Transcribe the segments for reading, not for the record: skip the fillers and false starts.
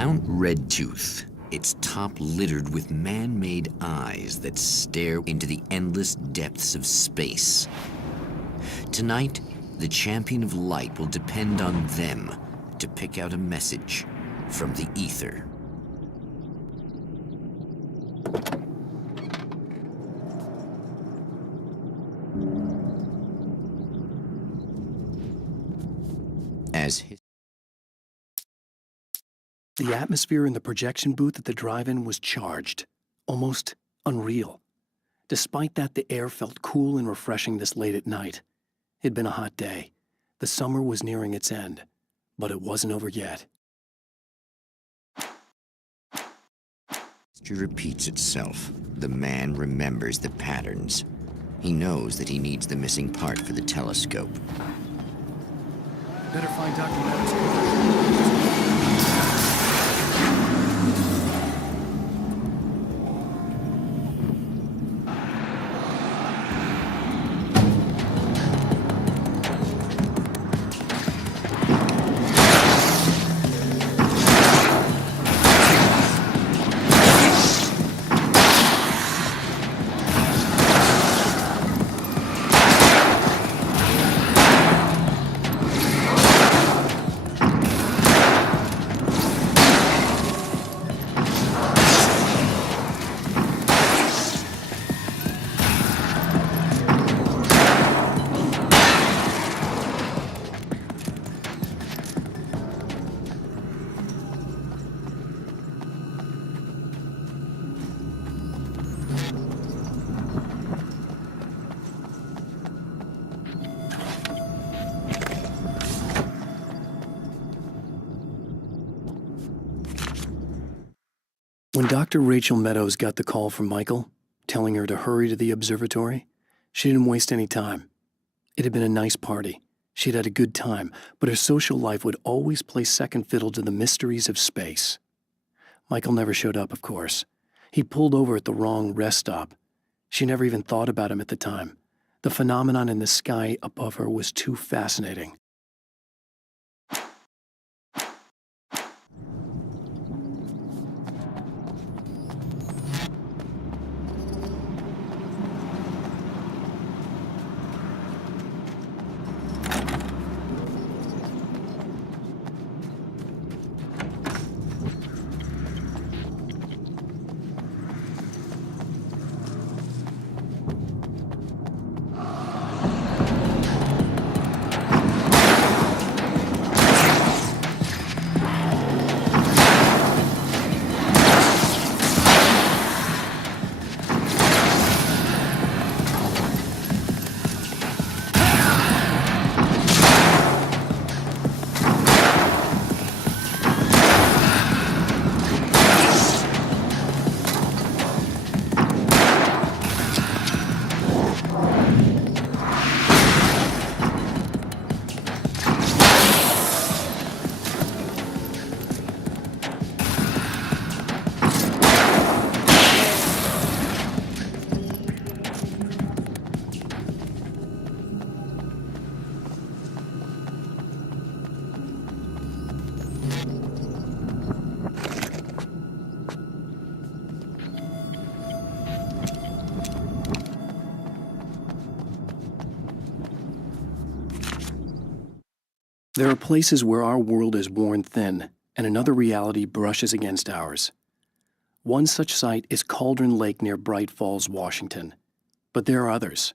Mount Redtooth, its top littered with man-made eyes that stare into the endless depths of space. Tonight, the champion of light will depend on them to pick out a message from the ether. The atmosphere in the projection booth at the drive-in was charged, almost unreal. Despite that, the air felt cool and refreshing this late at night. It'd been a hot day. The summer was nearing its end, but it wasn't over yet. History repeats itself. The man remembers the patterns. He knows that he needs the missing part for the telescope. Better find Dr. Meadows. When Dr. Rachel Meadows got the call from Michael, telling her to hurry to the observatory, she didn't waste any time. It had been a nice party. She'd had a good time, but her social life would always play second fiddle to the mysteries of space. Michael never showed up, of course. He pulled over at the wrong rest stop. She never even thought about him at the time. The phenomenon in the sky above her was too fascinating. There are places where our world is worn thin, and another reality brushes against ours. One such site is Cauldron Lake near Bright Falls, Washington. But there are others.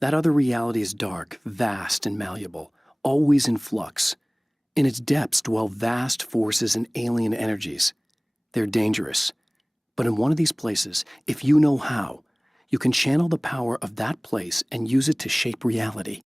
That other reality is dark, vast, and malleable, always in flux. In its depths dwell vast forces and alien energies. They're dangerous. But in one of these places, if you know how, you can channel the power of that place and use it to shape reality.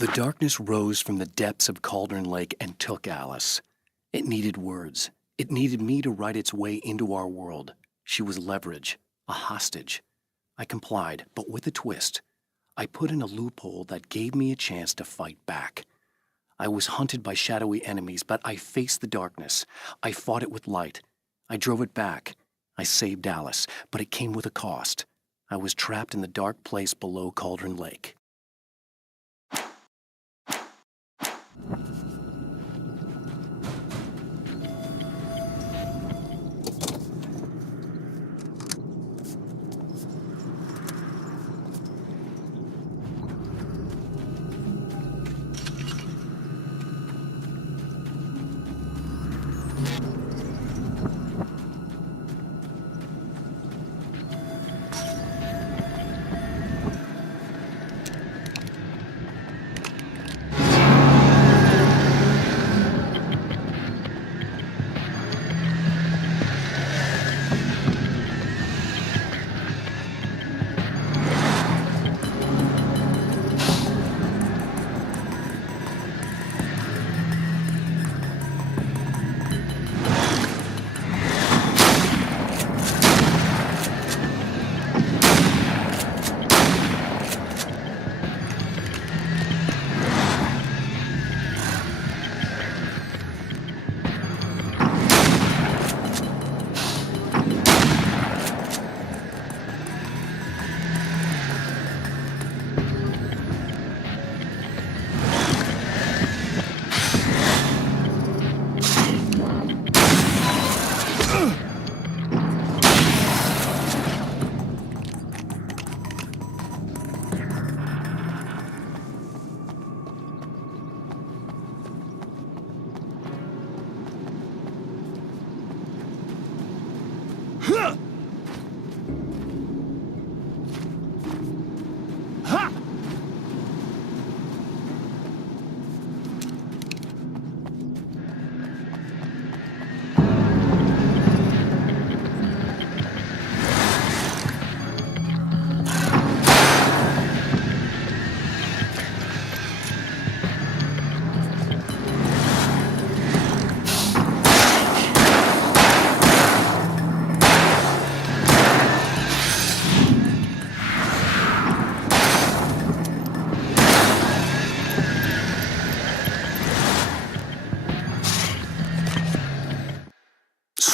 The darkness rose from the depths of Cauldron Lake and took Alice. It needed words. It needed me to write its way into our world. She was leverage, a hostage. I complied, but with a twist. I put in a loophole that gave me a chance to fight back. I was hunted by shadowy enemies, but I faced the darkness. I fought it with light. I drove it back. I saved Alice, but it came with a cost. I was trapped in the dark place below Cauldron Lake.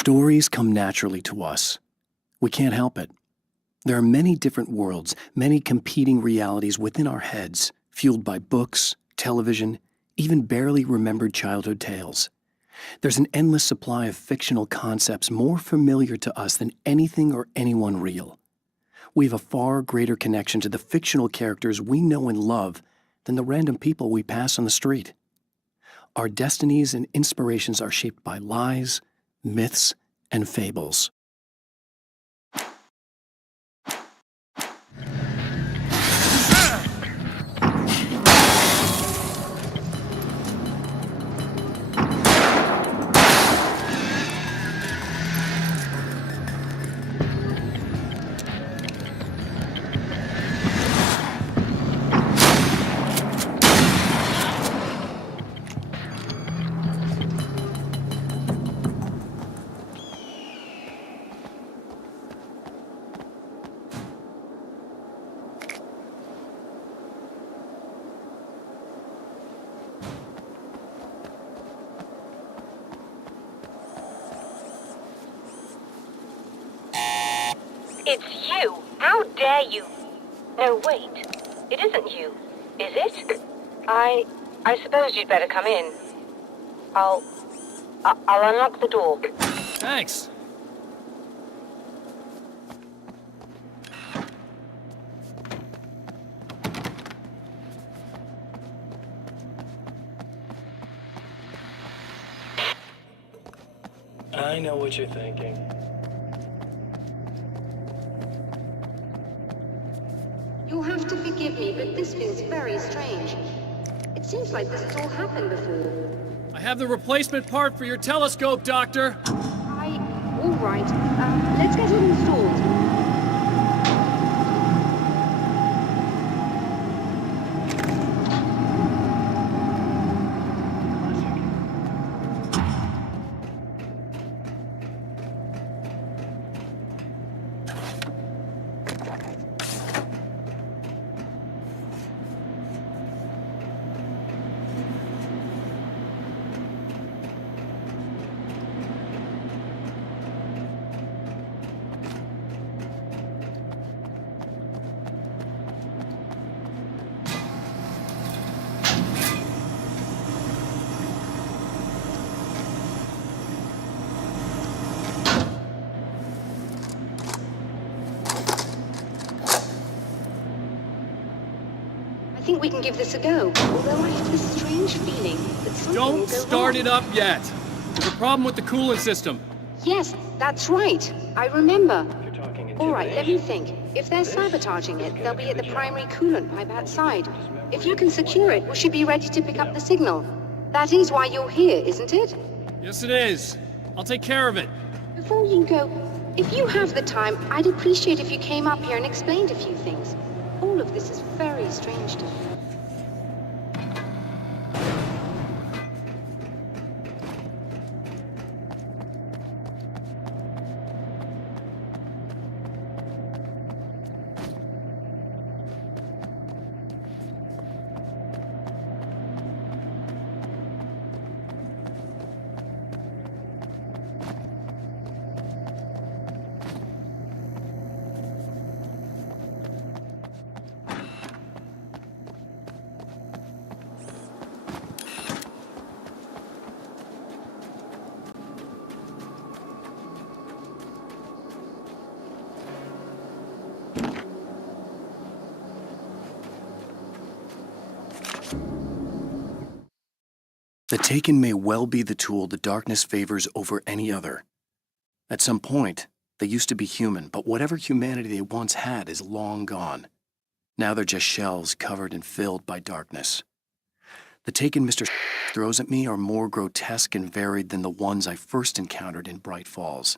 Stories come naturally to us. We can't help it. There are many different worlds, many competing realities within our heads, fueled by books, television, even barely remembered childhood tales. There's an endless supply of fictional concepts more familiar to us than anything or anyone real. We have a far greater connection to the fictional characters we know and love than the random people we pass on the street. Our destinies and inspirations are shaped by lies, myths, and fables. It's you! How dare you! No, wait. It isn't you, is it? I suppose you'd better come in. I'll unlock the door. Thanks. I know what you're thinking. You'll have to forgive me, but this feels very strange. It seems like this has all happened before. I have the replacement part for your telescope, Doctor. All right. Let's get it installed. think we can give this a go, although I have this strange feeling that something will Don't go start wrong. it up yet. There's a problem with the coolant system. Yes, that's right. I remember. All right, let me think. If they're sabotaging it, they'll be at the primary coolant pipe outside. If you can secure it, we should be ready to pick up the signal. That is why you're here, isn't it? Yes, it is. I'll take care of it. Before you go, if you have the time, I'd appreciate if you came up here and explained a few things. All of this is very strange to me. The Taken may well be the tool the darkness favors over any other. At some point, they used to be human, but whatever humanity they once had is long gone. Now they're just shells covered and filled by darkness. The Taken Mr. throws at me are more grotesque and varied than the ones I first encountered in Bright Falls.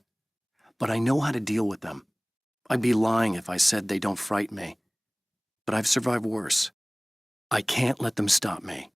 But I know how to deal with them. I'd be lying if I said they don't frighten me. But I've survived worse. I can't let them stop me.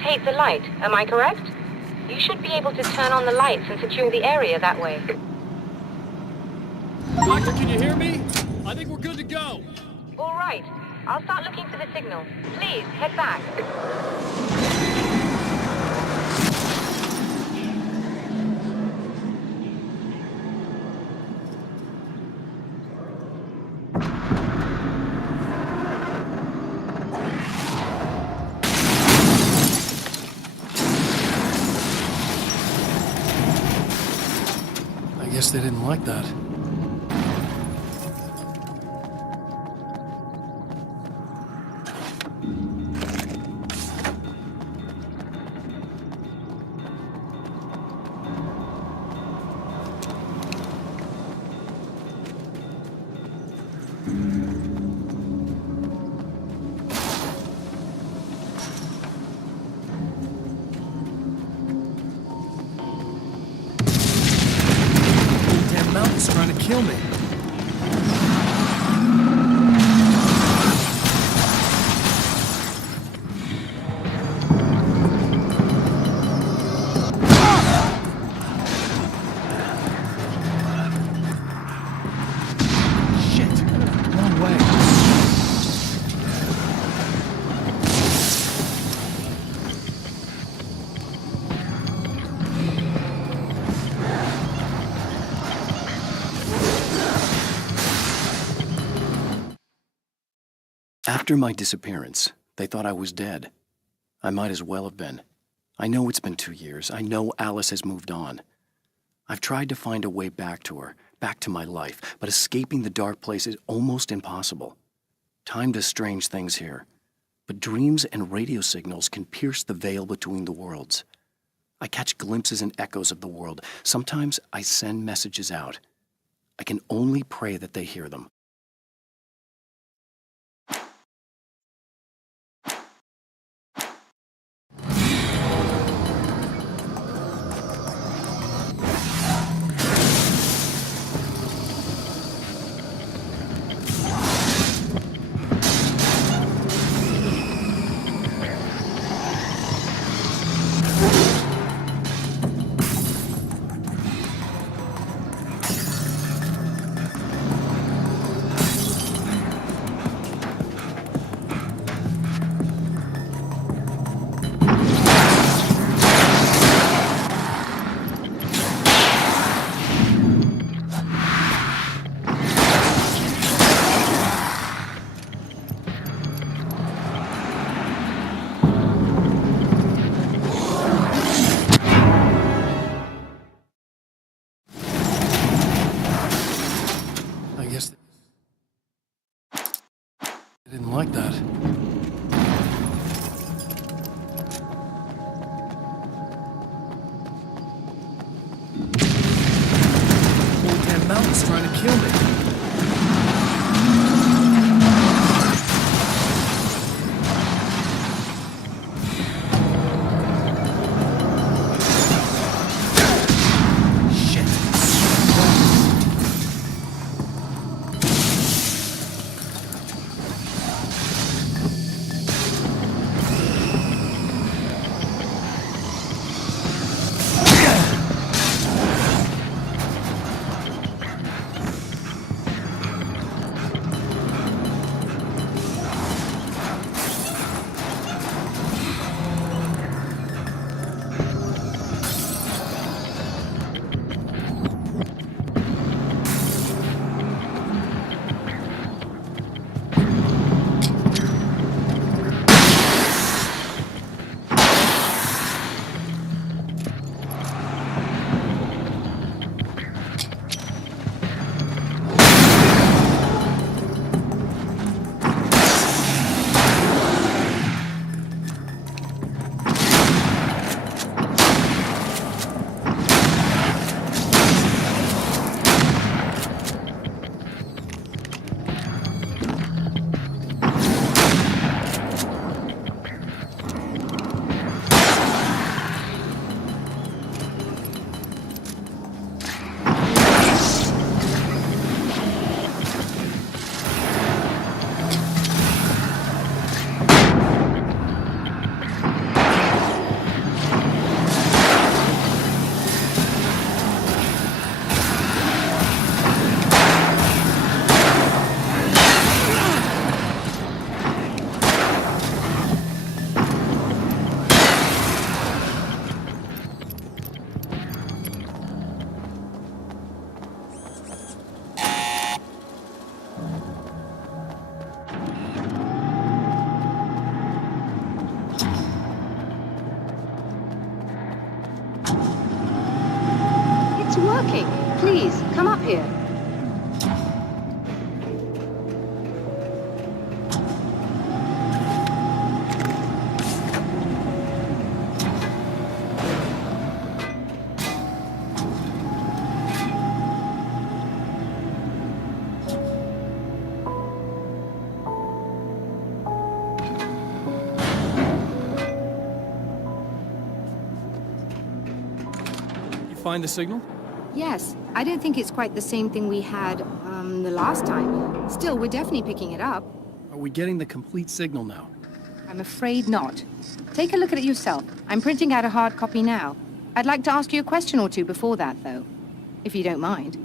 Hate the light, am I correct? You should be able to turn on the lights and secure the area that way. Doctor, can you hear me? I think we're good to go. All right. I'll start looking for the signal. Please, head back. I guess they didn't like that. kill me. Shit. Wrong way. After my disappearance, they thought I was dead. I might as well have been. I know it's been 2 years. I know Alice has moved on. I've tried to find a way back to her, back to my life, but escaping the dark place is almost impossible. Time does strange things here, but dreams and radio signals can pierce the veil between the worlds. I catch glimpses and echoes of the world. Sometimes I send messages out. I can only pray that they hear them. I didn't like that. Whole damn mountain's trying to kill me. working. Please, come up here. Find the signal? Yes, I don't think it's quite the same thing we had, the last time. Still, we're definitely picking it up. Are we getting the complete signal now? I'm afraid not. Take a look at it yourself. I'm printing out a hard copy now. I'd like to ask you a question or two before that, though. If you don't mind.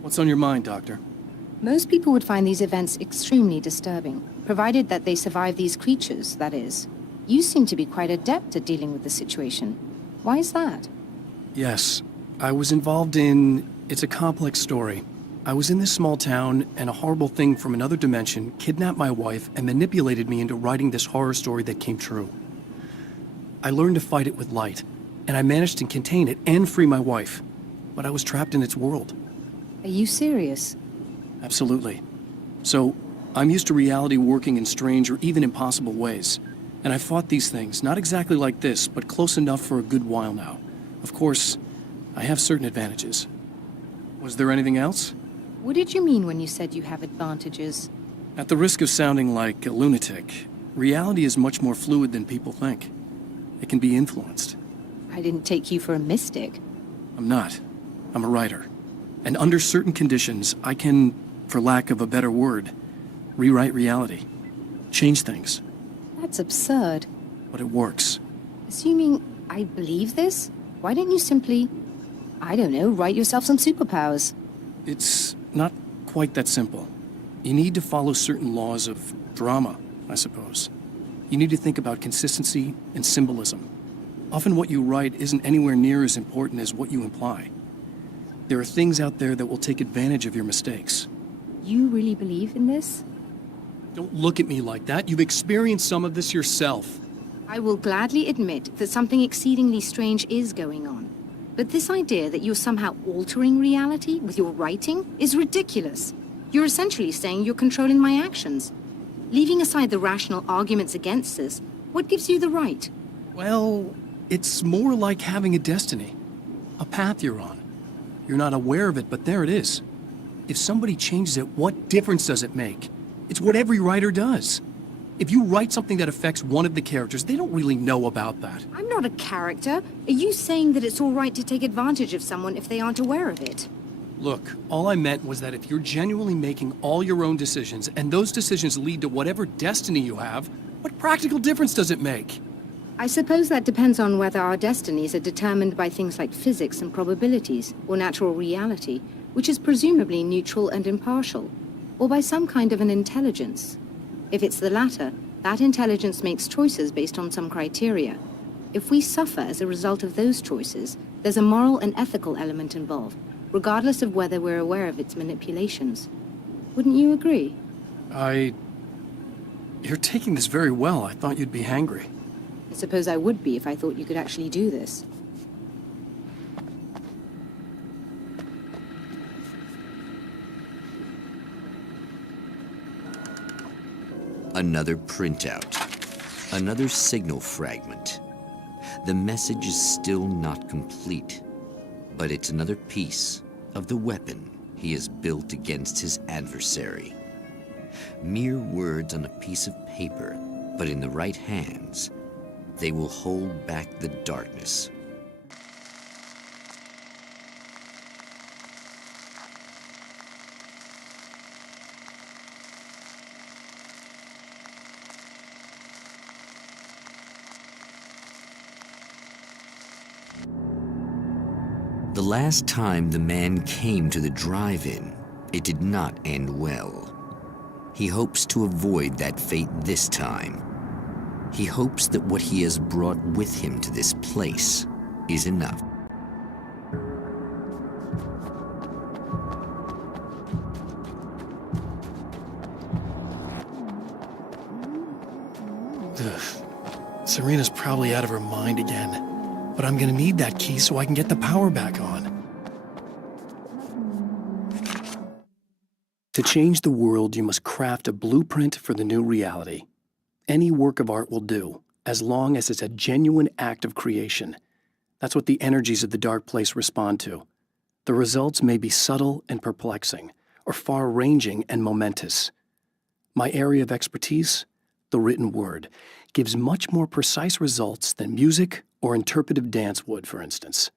What's on your mind, Doctor? Most people would find these events extremely disturbing, provided that they survive these creatures, that is. You seem to be quite adept at dealing with the situation. Why is that? Yes. I was involved in... It's a complex story. I was in this small town, and a horrible thing from another dimension kidnapped my wife and manipulated me into writing this horror story that came true. I learned to fight it with light, and I managed to contain it and free my wife. But I was trapped in its world. Are you serious? Absolutely. So, I'm used to reality working in strange or even impossible ways. And I've fought these things, not exactly like this, but close enough for a good while now. Of course, I have certain advantages. Was there anything else? What did you mean when you said you have advantages? At the risk of sounding like a lunatic, reality is much more fluid than people think. It can be influenced. I didn't take you for a mystic. I'm not. I'm a writer. And under certain conditions, I can, for lack of a better word, rewrite reality. Change things. That's absurd. But it works. Assuming I believe this, why don't you simply, I don't know, write yourself some superpowers? It's not quite that simple. You need to follow certain laws of drama, I suppose. You need to think about consistency and symbolism. Often what you write isn't anywhere near as important as what you imply. There are things out there that will take advantage of your mistakes. You really believe in this? Don't look at me like that. You've experienced some of this yourself. I will gladly admit that something exceedingly strange is going on. But this idea that you're somehow altering reality with your writing is ridiculous. You're essentially saying you're controlling my actions. Leaving aside the rational arguments against this, what gives you the right? Well, it's more like having a destiny. A path you're on. You're not aware of it, but there it is. If somebody changes it, what difference does it make? It's what every writer does. If you write something that affects one of the characters, they don't really know about that. I'm not a character. Are you saying that it's all right to take advantage of someone if they aren't aware of it? Look, all I meant was that if you're genuinely making all your own decisions, and those decisions lead to whatever destiny you have, what practical difference does it make? I suppose that depends on whether our destinies are determined by things like physics and probabilities, or natural reality, which is presumably neutral and impartial, or by some kind of an intelligence. If it's the latter, that intelligence makes choices based on some criteria. If we suffer as a result of those choices, there's a moral and ethical element involved, regardless of whether we're aware of its manipulations. Wouldn't you agree? You're taking this very well. I thought you'd be hangry. I suppose I would be if I thought you could actually do this. Another printout. Another signal fragment. The message is still not complete, but it's another piece of the weapon he has built against his adversary. Mere words on a piece of paper, but in the right hands, they will hold back the darkness. The last time the man came to the drive-in, it did not end well. He hopes to avoid that fate this time. He hopes that what he has brought with him to this place is enough. Ugh. Serena's probably out of her mind again. But I'm gonna need that key so I can get the power back on. To change the world, you must craft a blueprint for the new reality. Any work of art will do, as long as it's a genuine act of creation. That's what the energies of the dark place respond to. The results may be subtle and perplexing, or far-ranging and momentous. My area of expertise, the written word, gives much more precise results than music or interpretive dance would, for instance.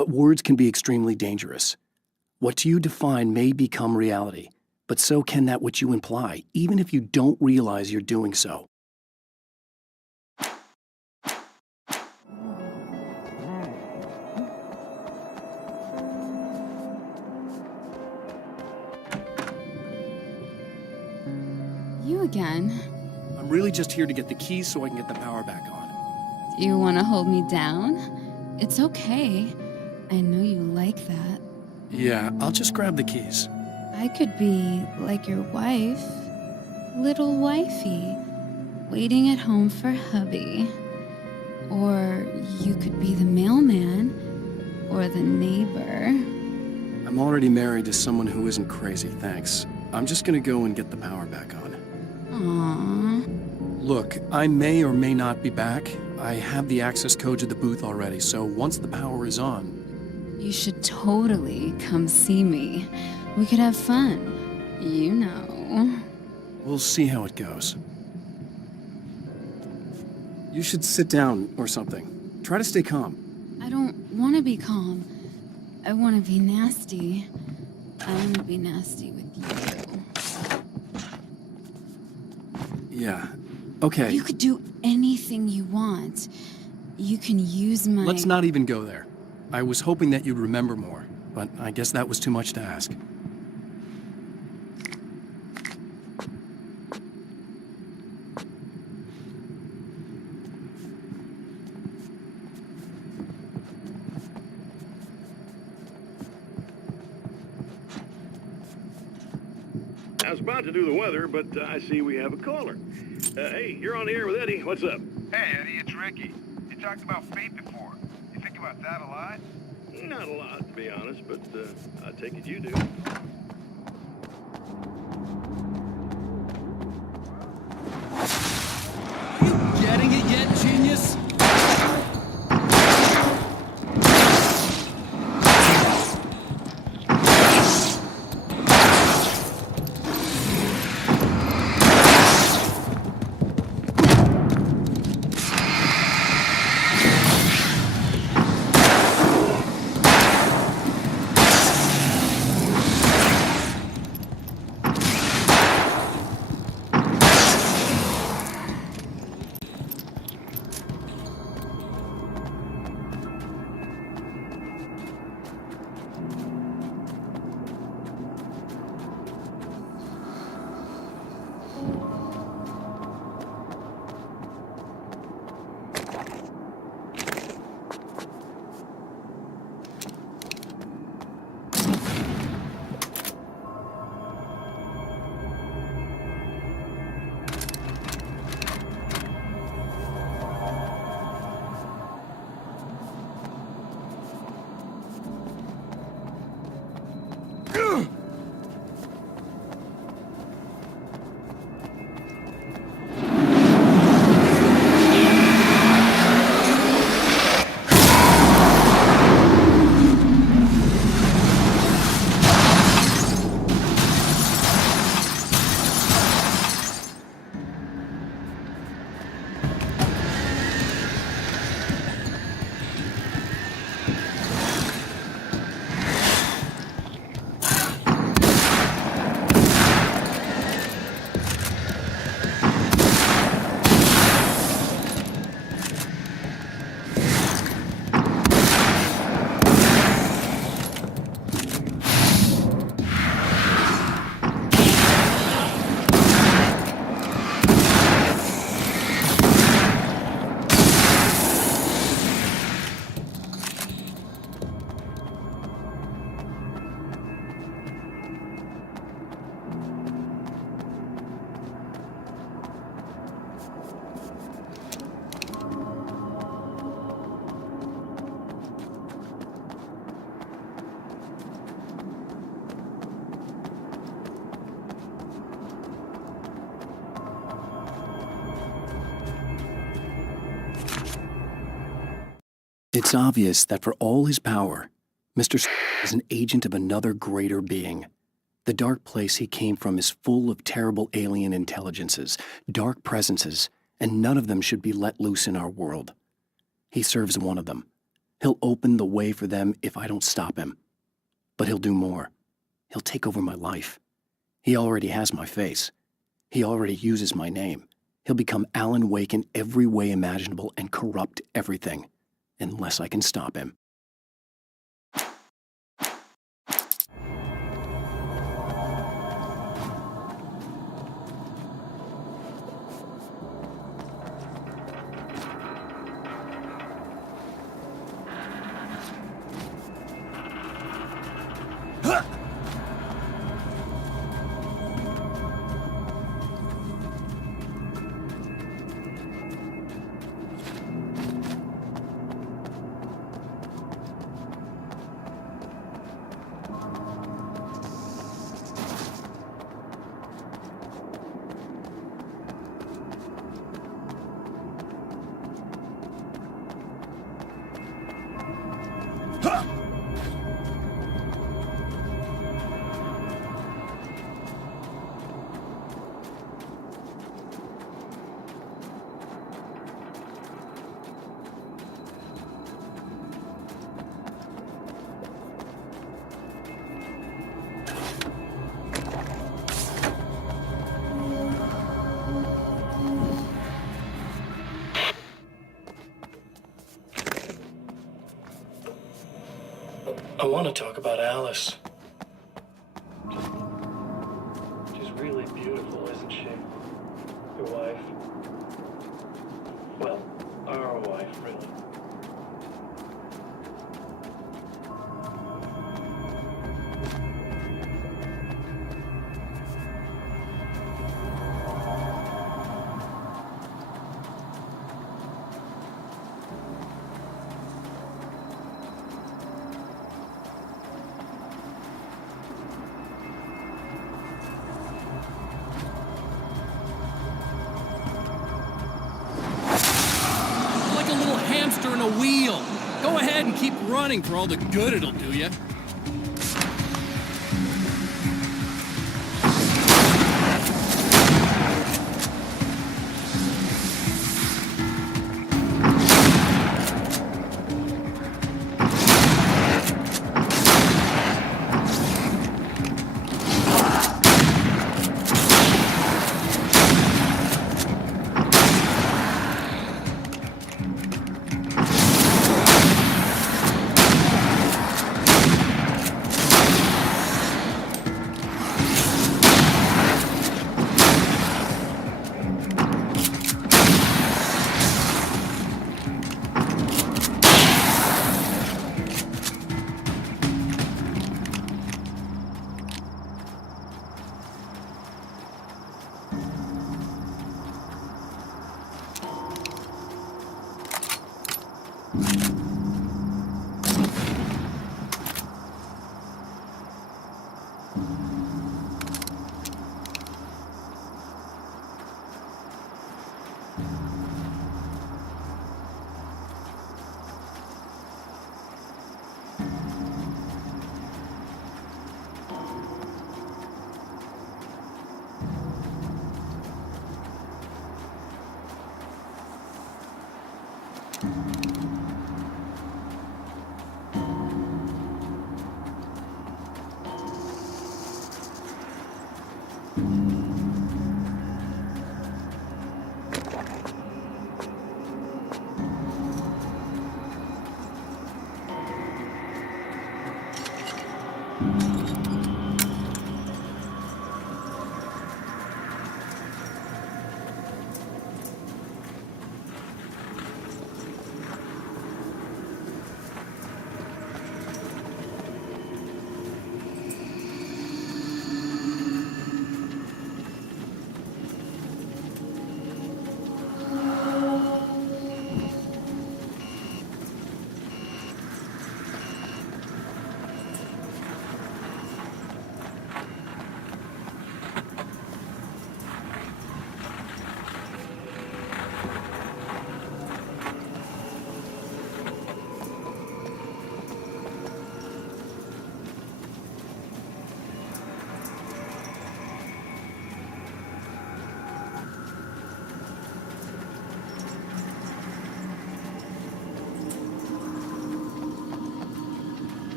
But words can be extremely dangerous. What you define may become reality, but so can that which you imply, even if you don't realize you're doing so. You again. I'm really just here to get the keys so I can get the power back on. Do you want to hold me down? It's okay. I know you like that. Yeah, I'll just grab the keys. I could be like your wife, little wifey, waiting at home for hubby. Or you could be the mailman, or the neighbor. I'm already married to someone who isn't crazy, thanks. I'm just gonna go and get the power back on. Aww. Look, I may or may not be back. I have the access code to the booth already, so once the power is on... You should totally come see me. We could have fun. You know. We'll see how it goes. You should sit down or something. Try to stay calm. I don't want to be calm. I want to be nasty. I want to be nasty with you. Yeah, okay. You could do anything you want. You can use my... Let's not even go there. I was hoping that you'd remember more, but I guess that was too much to ask. I was about to do the weather, but I see we have a caller. Hey, you're on the air with Eddie. What's up? Hey, Eddie, it's Ricky. You talked about fate before. You think about that a lot? Not a lot, to be honest, but I take it you do. You getting it yet, genius? It's obvious that for all his power, Mr. is an agent of another greater being. The dark place he came from is full of terrible alien intelligences, dark presences, and none of them should be let loose in our world. He serves one of them, He'll open the way for them if I don't stop him. But he'll do more. He'll take over my life. He already has my face. He already uses my name. He'll become Alan Wake in every way imaginable and corrupt everything, unless I can stop him. I want to talk about Alice. She's really beautiful, isn't she? Your wife. Well, our wife, really. In a wheel. Go ahead and keep running for all the good it'll do you.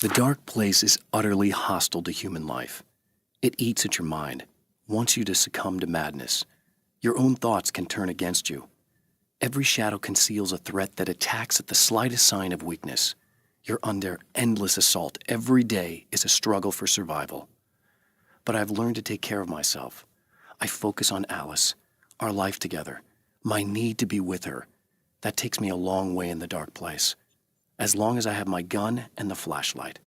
The dark place is utterly hostile to human life. It eats at your mind, wants you to succumb to madness. Your own thoughts can turn against you. Every shadow conceals a threat that attacks at the slightest sign of weakness. You're under endless assault. Every day is a struggle for survival. But I've learned to take care of myself. I focus on Alice, our life together, my need to be with her. That takes me a long way in the dark place, as long as I have my gun and the flashlight.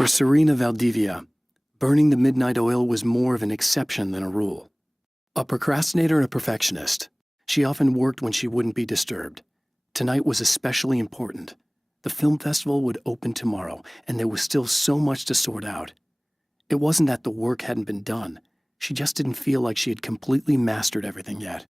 For Serena Valdivia, burning the midnight oil was more of an exception than a rule. A procrastinator and a perfectionist, she often worked when she wouldn't be disturbed. Tonight was especially important. The film festival would open tomorrow, and there was still so much to sort out. It wasn't that the work hadn't been done. She just didn't feel like she had completely mastered everything yet.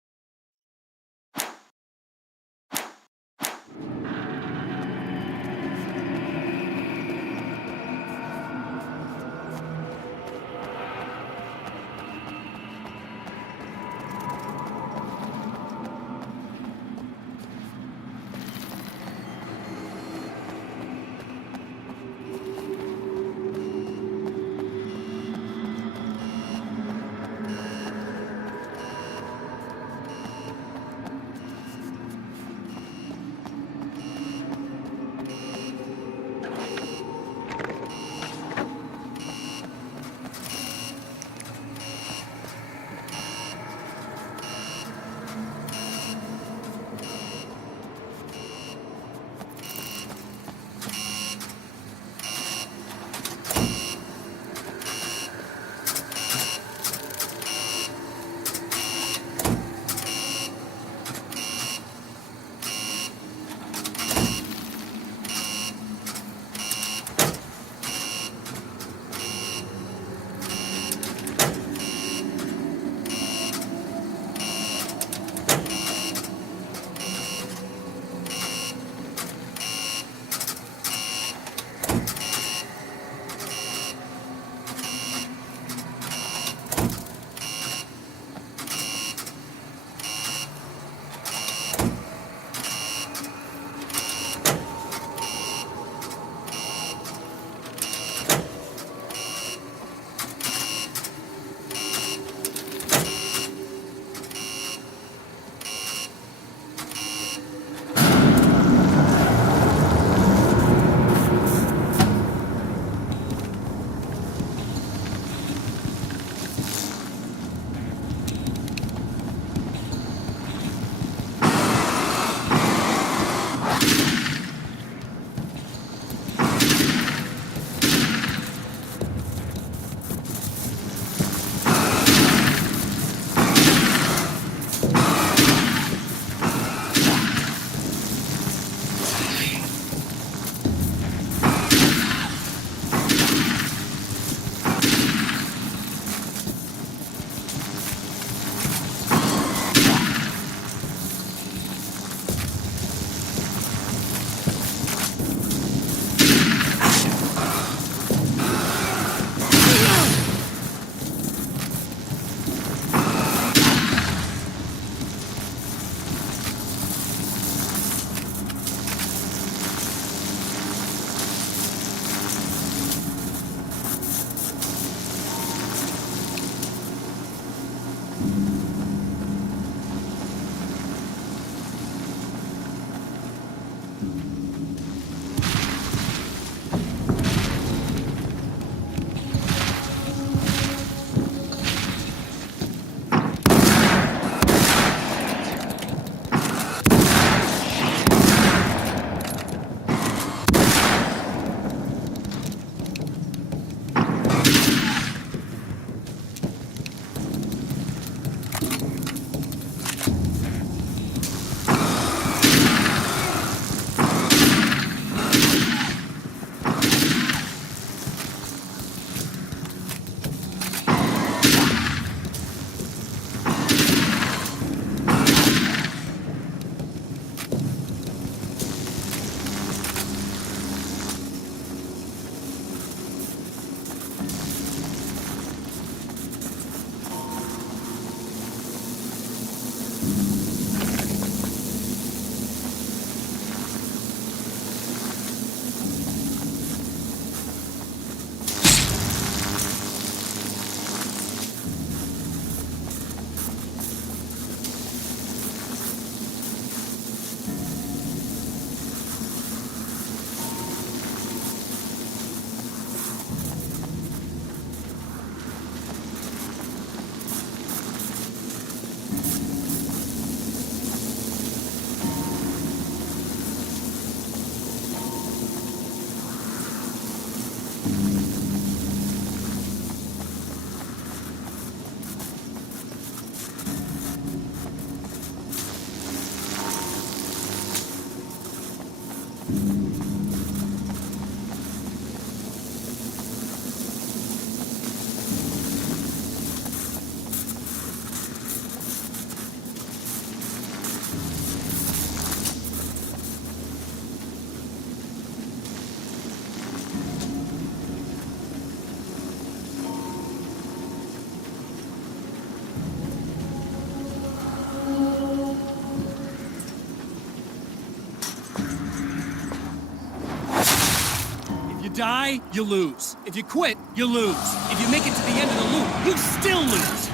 If you die, you lose. If you quit, you lose. If you make it to the end of the loop, you still lose.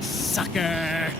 Sucker.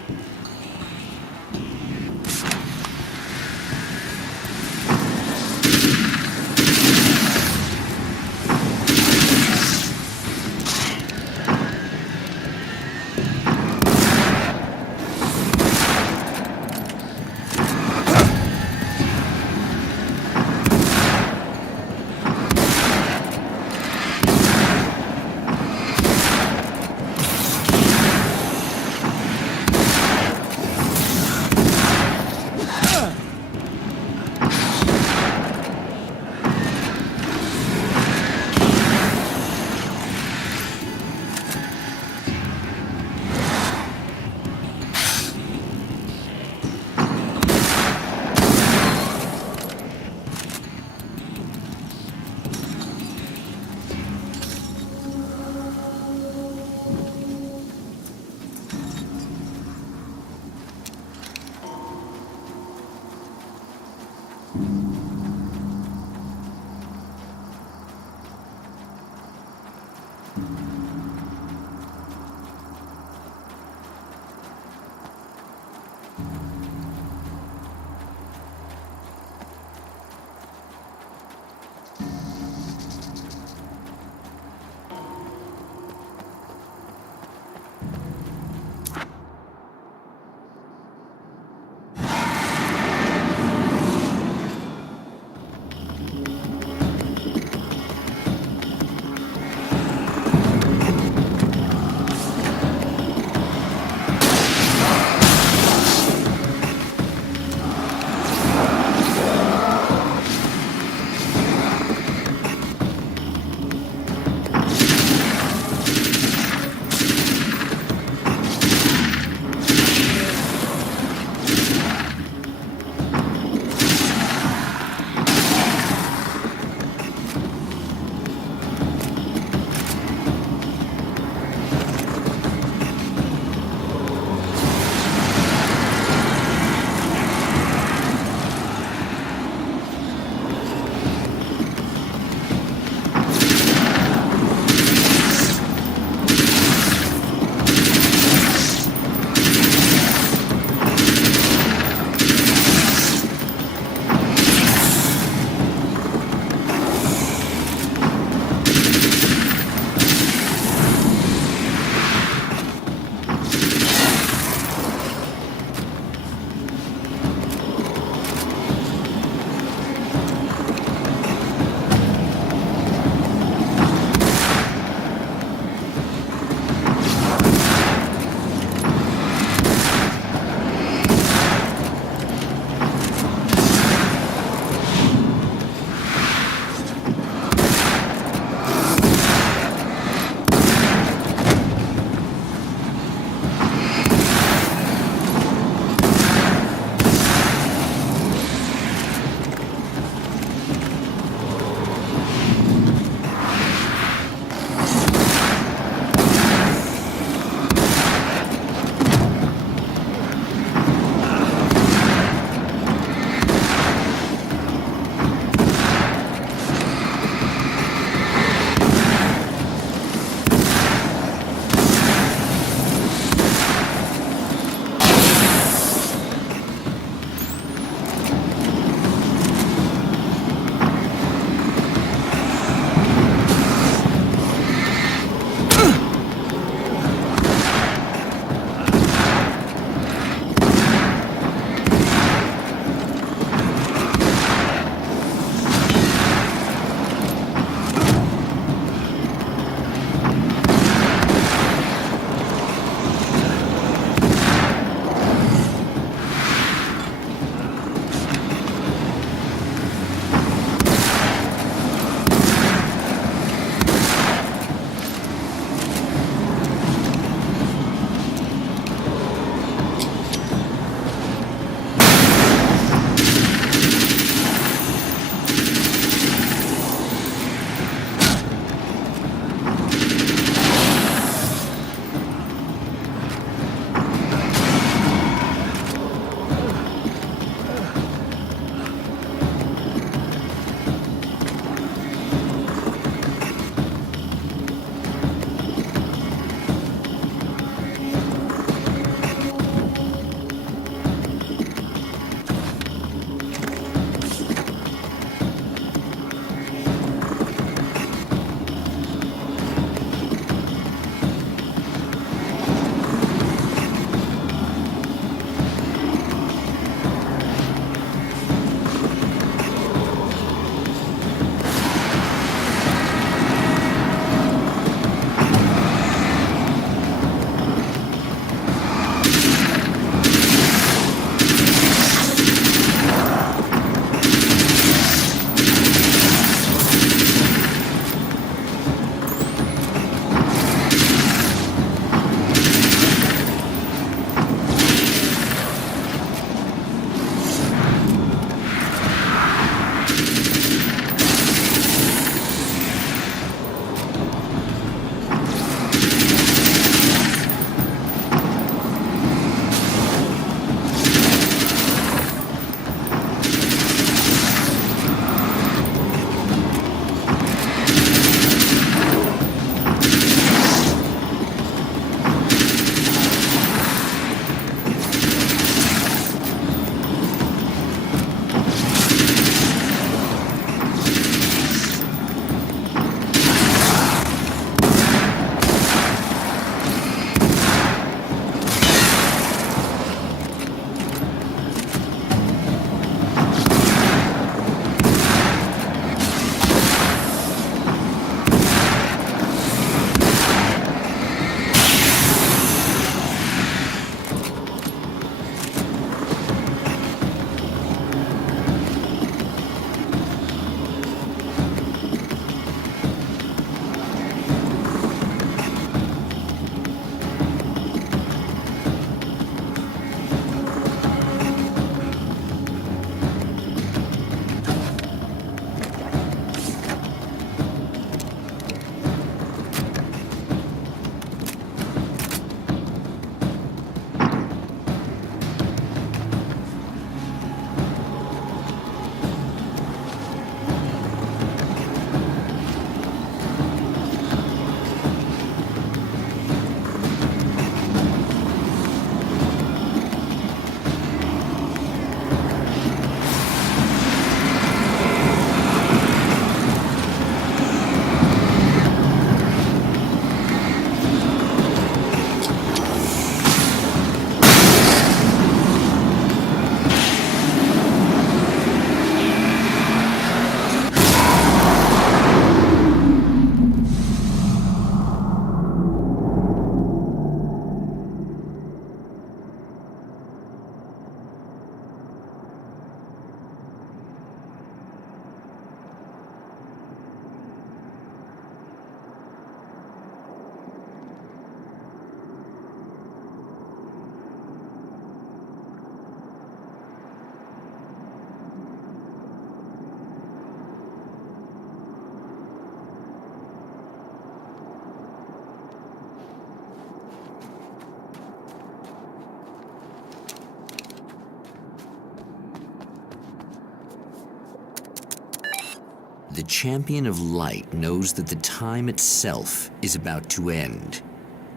The champion of light knows that the time itself is about to end.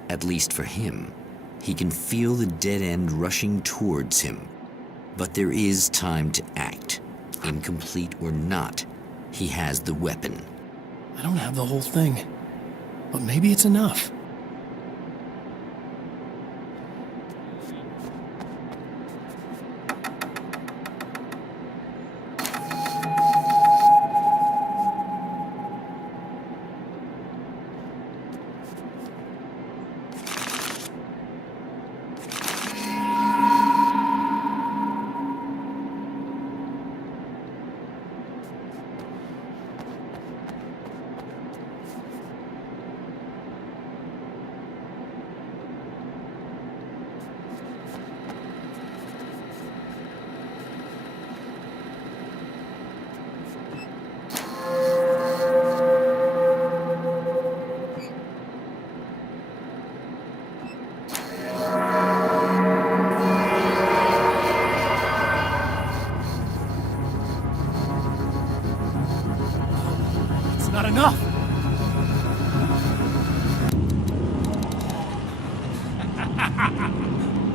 At least for him. He can feel the dead end rushing towards him. But there is time to act. Incomplete or not, he has the weapon. I don't have the whole thing, but maybe it's enough. Not enough!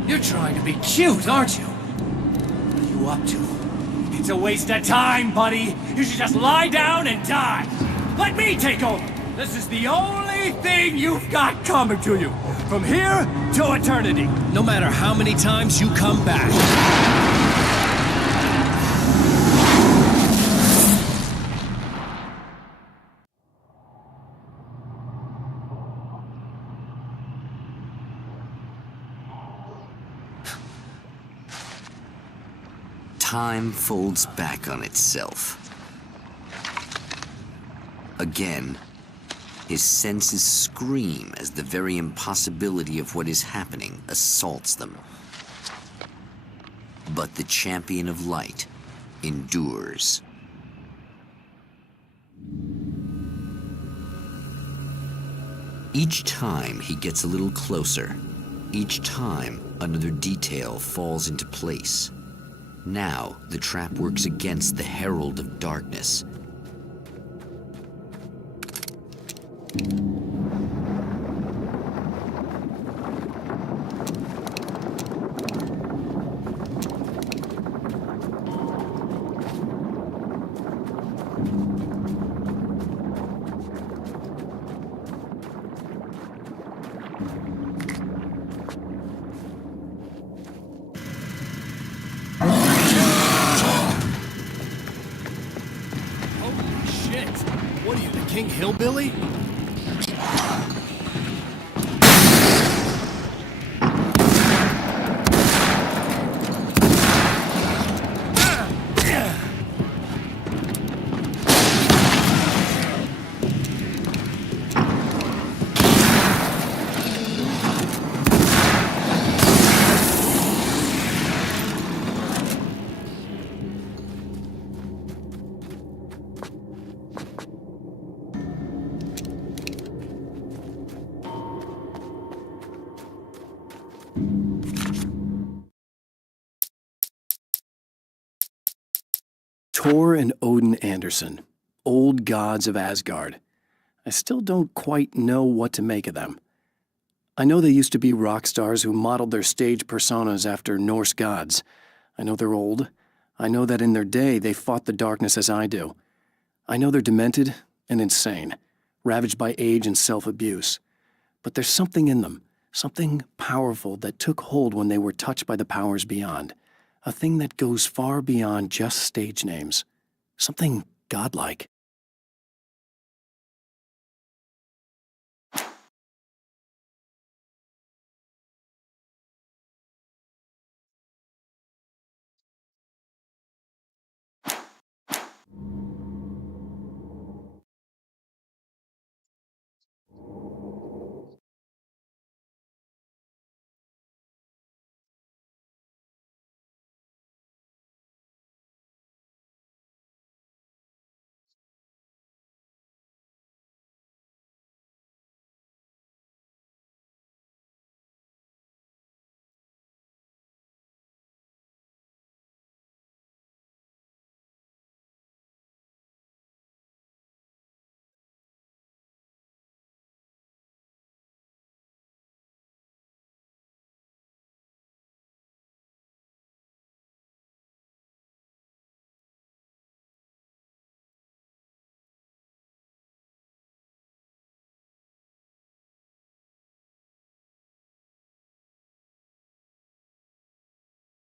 You're trying to be cute, aren't you? What are you up to? It's a waste of time, buddy. You should just lie down and die. Let me take over. This is the only thing you've got coming to you. From here to eternity. No matter how many times you come back. Time folds back on itself. Again, his senses scream as the very impossibility of what is happening assaults them. But the champion of light endures. Each time he gets a little closer. Each time another detail falls into place. Now, the trap works against the Herald of Darkness. What are you, the King Hillbilly? Thor and Odin Anderson, old gods of Asgard. I still don't quite know what to make of them. I know they used to be rock stars who modeled their stage personas after Norse gods. I know they're old. I know that in their day they fought the darkness as I do. I know they're demented and insane, ravaged by age and self-abuse. But there's something in them, something powerful that took hold when they were touched by the powers beyond. A thing that goes far beyond just stage names. Something godlike.